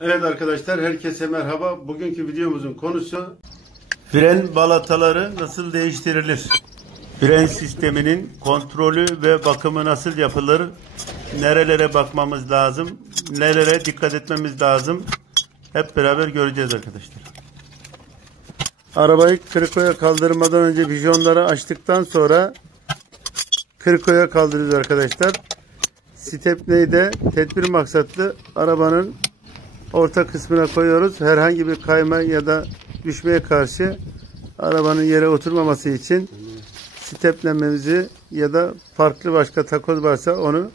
Evet arkadaşlar, herkese merhaba. Bugünkü videomuzun konusu fren balataları nasıl değiştirilir? Fren sisteminin kontrolü ve bakımı nasıl yapılır? Nerelere bakmamız lazım? Nelere dikkat etmemiz lazım? Hep beraber göreceğiz arkadaşlar. Arabayı krikoya kaldırmadan önce vizyonları açtıktan sonra krikoya kaldırıyoruz arkadaşlar. Stepney'i de tedbir maksatlı arabanın orta kısmına koyuyoruz. Herhangi bir kayma ya da düşmeye karşı arabanın yere oturmaması için steplememizi ya da farklı başka takoz varsa onu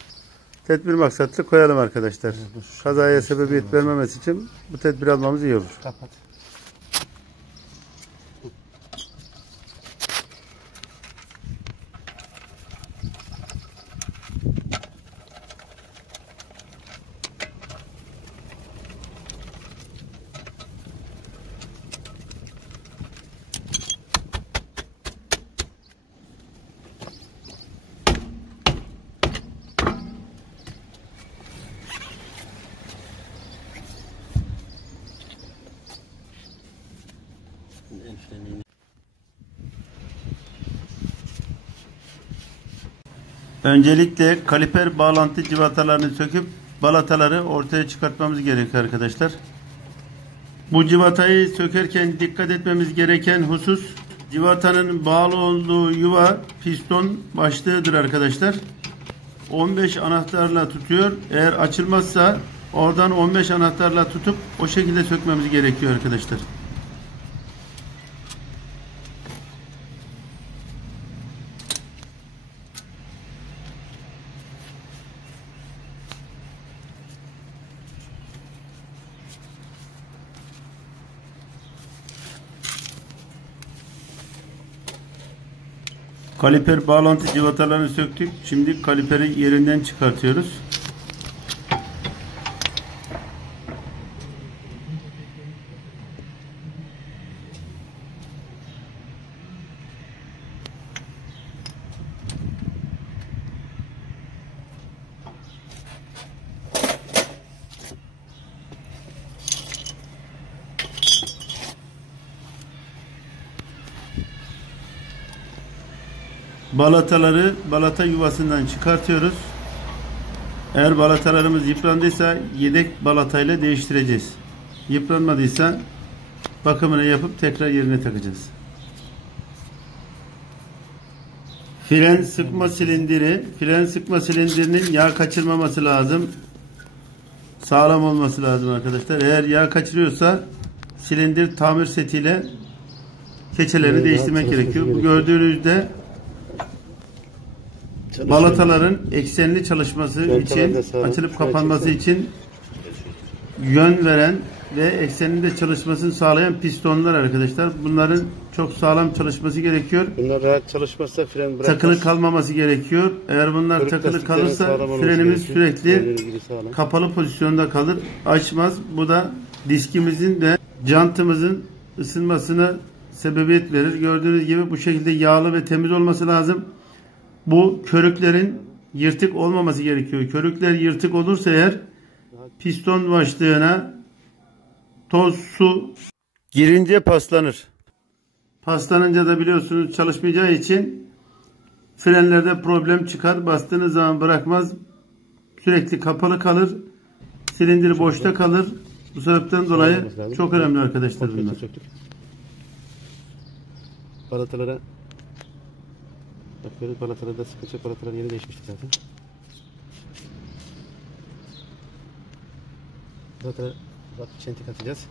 tedbir maksatlı koyalım arkadaşlar. Kazaya sebebiyet vermemesi için bu tedbir almamız iyi olur. Kapat. Öncelikle kaliper bağlantı civatalarını söküp balataları ortaya çıkartmamız gerekiyor arkadaşlar. Bu civatayı sökerken dikkat etmemiz gereken husus, civatanın bağlı olduğu yuva piston başlığıdır arkadaşlar. 15 anahtarla tutuyor. Eğer açılmazsa oradan 15 anahtarla tutup o şekilde sökmemiz gerekiyor arkadaşlar. Kaliper bağlantı civatalarını söktük. Şimdi kaliperi yerinden çıkartıyoruz. Balataları balata yuvasından çıkartıyoruz. Eğer balatalarımız yıprandıysa yedek balatayla değiştireceğiz. Yıpranmadıysa bakımını yapıp tekrar yerine takacağız. Fren sıkma silindiri. Fren sıkma silindirinin yağ kaçırmaması lazım. Sağlam olması lazım arkadaşlar. Eğer yağ kaçırıyorsa silindir tamir setiyle keçelerini değiştirmek gerekiyor. Bu gördüğünüzde balataların eksenli çalışması için, açılıp kapanması için yön veren ve ekseninde çalışmasını sağlayan pistonlar arkadaşlar. Bunların çok sağlam çalışması gerekiyor. Bunlar rahat çalışmazsa fren bırakmaz. Takılı kalmaması gerekiyor. Eğer bunlar takılı kalırsa frenimiz sürekli kapalı pozisyonda kalır. Açmaz. Bu da diskimizin ve jantımızın ısınmasına sebebiyet verir. Gördüğünüz gibi bu şekilde yağlı ve temiz olması lazım. Bu körüklerin yırtık olmaması gerekiyor. Körükler yırtık olursa eğer piston başlığına toz, su girince paslanır. Paslanınca da biliyorsunuz çalışmayacağı için frenlerde problem çıkar. Bastığınız zaman bırakmaz. Sürekli kapalı kalır. Silindir boşta kalır. Bu sebepten dolayı çok önemli arkadaşlar bunlar. Balatalara bakıyoruz, balatalarda sıkıntı yok. Balataların yeri değişmişti zaten. Balatalara bak, çentik atacağız.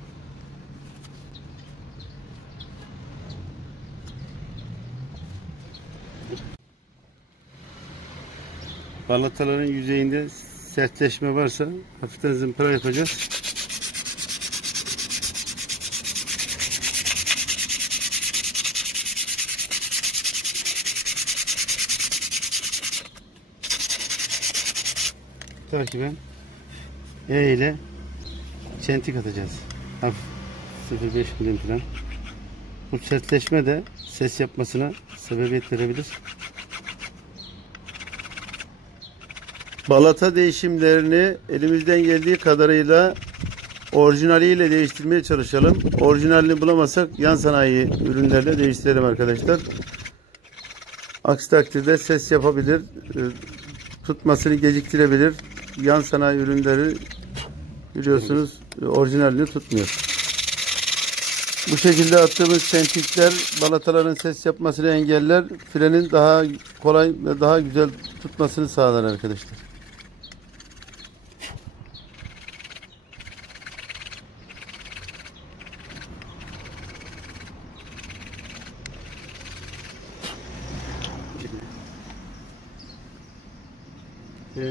Balataların yüzeyinde sertleşme varsa hafiften zımpara yapacağız. Takiben E ile çentik atacağız. Hafif 0,5 milim falan. Bu sertleşme de ses yapmasına sebebiyet verebilir. Balata değişimlerini elimizden geldiği kadarıyla orijinaliyle değiştirmeye çalışalım. Orijinalini bulamazsak yan sanayi ürünlerle değiştirelim arkadaşlar. Aksi takdirde ses yapabilir, tutmasını geciktirebilir. Yan sanayi ürünleri biliyorsunuz orijinalini tutmuyor. Bu şekilde attığımız çentikler balataların ses yapmasını engeller. Frenin daha kolay ve daha güzel tutmasını sağlar arkadaşlar.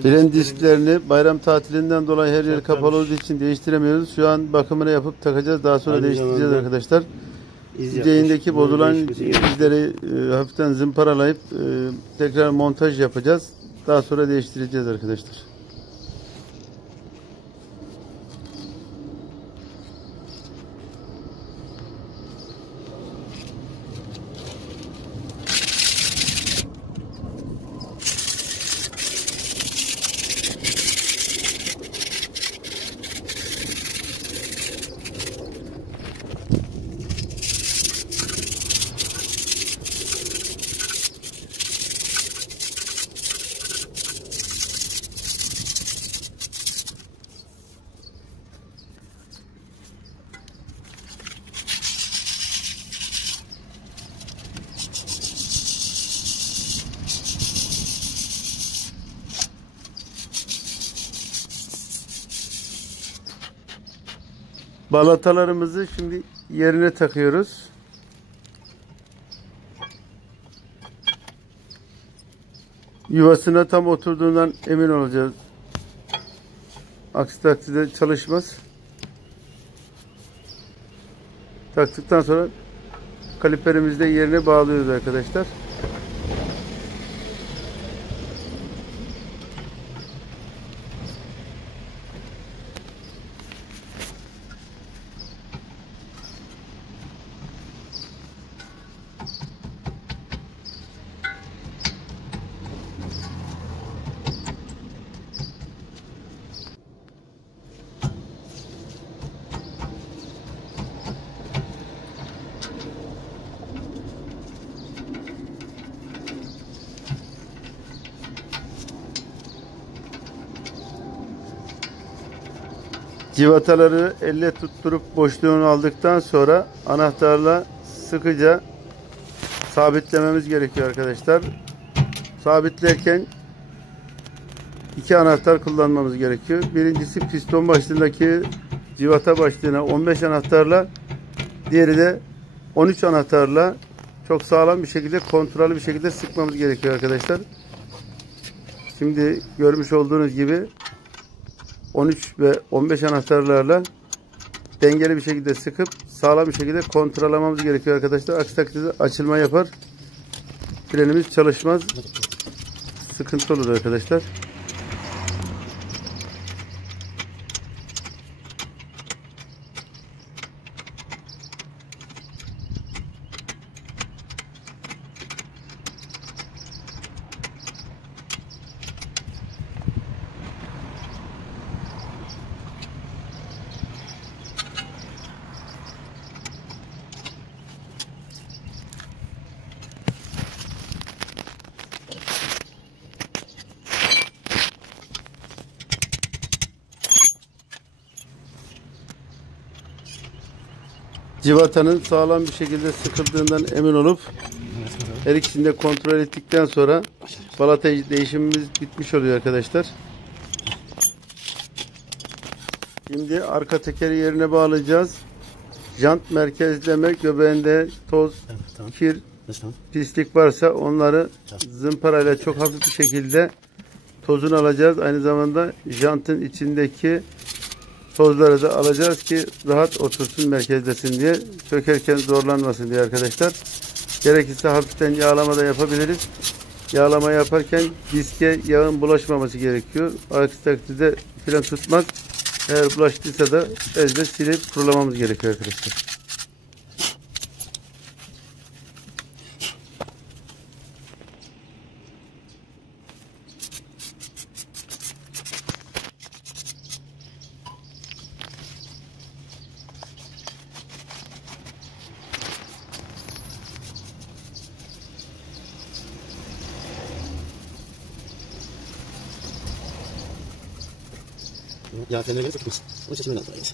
Fren disklerini bayram tatilinden dolayı her yer kapalı olduğu için değiştiremiyoruz. Şu an bakımını yapıp takacağız. Daha sonra değiştireceğiz arkadaşlar. Yüzeyindeki bozulan izleri hafiften zımparalayıp tekrar montaj yapacağız. Daha sonra değiştireceğiz arkadaşlar. Balatalarımızı şimdi yerine takıyoruz. Yuvasına tam oturduğundan emin olacağız. Aksi takdirde çalışmaz. Taktıktan sonra kaliperimizi de yerine bağlıyoruz arkadaşlar. Civataları elle tutturup boşluğunu aldıktan sonra anahtarla sıkıca sabitlememiz gerekiyor arkadaşlar. Sabitlerken iki anahtar kullanmamız gerekiyor. Birincisi piston başlığındaki civata başlığına 15 anahtarla, diğeri de 13 anahtarla çok sağlam bir şekilde, kontrollü bir şekilde sıkmamız gerekiyor arkadaşlar. Şimdi görmüş olduğunuz gibi 13 ve 15 anahtarlarla dengeli bir şekilde sıkıp sağlam bir şekilde kontrollememiz gerekiyor arkadaşlar. Aksi takdirde açılma yapar. Frenimiz çalışmaz. Sıkıntı olur arkadaşlar. Civatanın sağlam bir şekilde sıkıldığından emin olup her ikisini de kontrol ettikten sonra balata değişimimiz bitmiş oluyor arkadaşlar. Şimdi arka tekeri yerine bağlayacağız. Jant merkezleme, göbeğinde toz, kir, pislik varsa onları zımparayla çok hafif bir şekilde tozunu alacağız. Aynı zamanda jantın içindeki tozları da alacağız ki rahat otursun, merkezlesin diye, sökerken zorlanmasın diye arkadaşlar. Gerekirse hafiften yağlama da yapabiliriz. Yağlama yaparken diske yağın bulaşmaması gerekiyor. Aksi takdirde fren tutmaz. Eğer bulaştıysa da elde silip kurulamamız gerekiyor arkadaşlar. Yağ frenleri tutmaz. Onun için öyle yapacağız.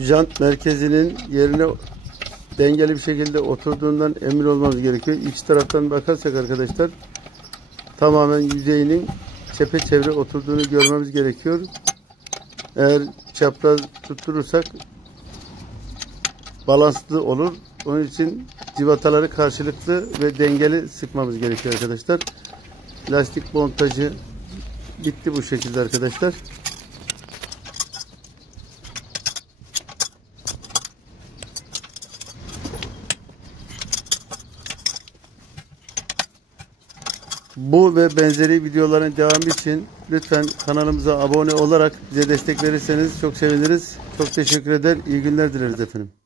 Jant merkezinin yerine dengeli bir şekilde oturduğundan emin olmamız gerekiyor. İç taraftan bakarsak arkadaşlar tamamen yüzeyinin çepeçevre oturduğunu görmemiz gerekiyor. Eğer çapraz tutturursak balanslı olur. Onun için civataları karşılıklı ve dengeli sıkmamız gerekiyor arkadaşlar. Lastik montajı bitti bu şekilde arkadaşlar. Bu ve benzeri videoların devamı için lütfen kanalımıza abone olarak bize destek verirseniz çok seviniriz. Çok teşekkür eder. İyi günler dileriz efendim.